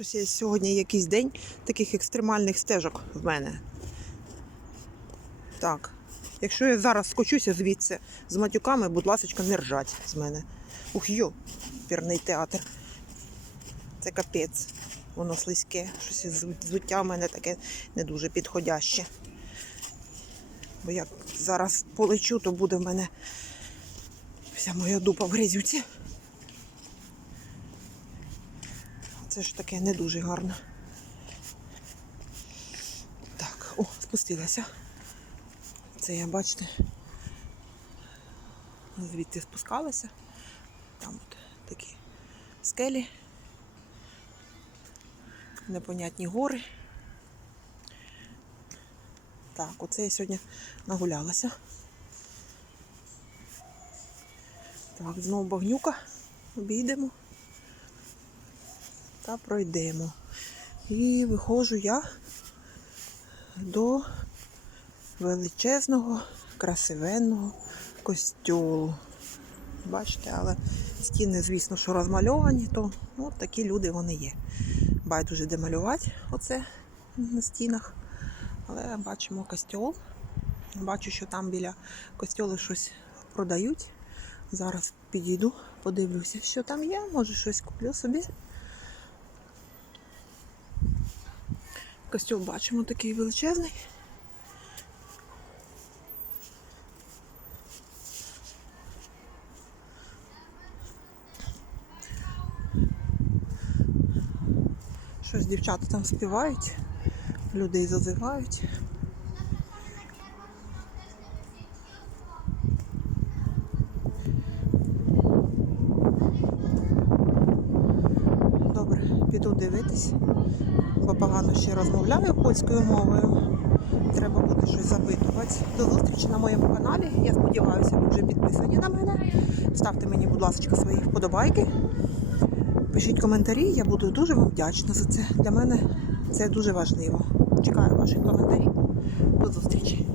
Щось сьогодні якийсь день таких екстремальних стежок в мене. Так. Якщо я зараз скочуся звідси з матюками, будь ласка, не ржать з мене. Ух йо, пірний театр. Це капець. Воно слизьке. Щось із взуття в мене таке не дуже підходяще. Бо як зараз полечу, то буде в мене вся моя дупа в грязюці. Це ж таке не дуже гарно. Так, о, спустилася. Це я, бачите, звідти спускалася. Там от такі скелі, непонятні гори. Так, оце я сьогодні нагулялася. Так, знову багнюка. Обійдемо та пройдемо. І виходжу я до величезного, красивенного костюлу. Бачите, але стіни, звісно, що розмальовані, то ну, такі люди вони є. Байдуже де малювати оце на стінах. Але бачимо костюл. Бачу, що там біля костюлу щось продають. Зараз підійду, подивлюся, що там є. Може щось куплю собі. Костюм бачимо такий величезний. Щось дівчата там співають, людей зазивають. Піду дивитись, бо погано ще розмовляю польською мовою. Треба буде щось запитувати. До зустрічі на моєму каналі. Я сподіваюся, ви вже підписані на мене. Ставте мені, будь ласка, свої вподобайки. Пишіть коментарі, я буду дуже вам вдячна за це. Для мене це дуже важливо. Чекаю ваших коментарів. До зустрічі.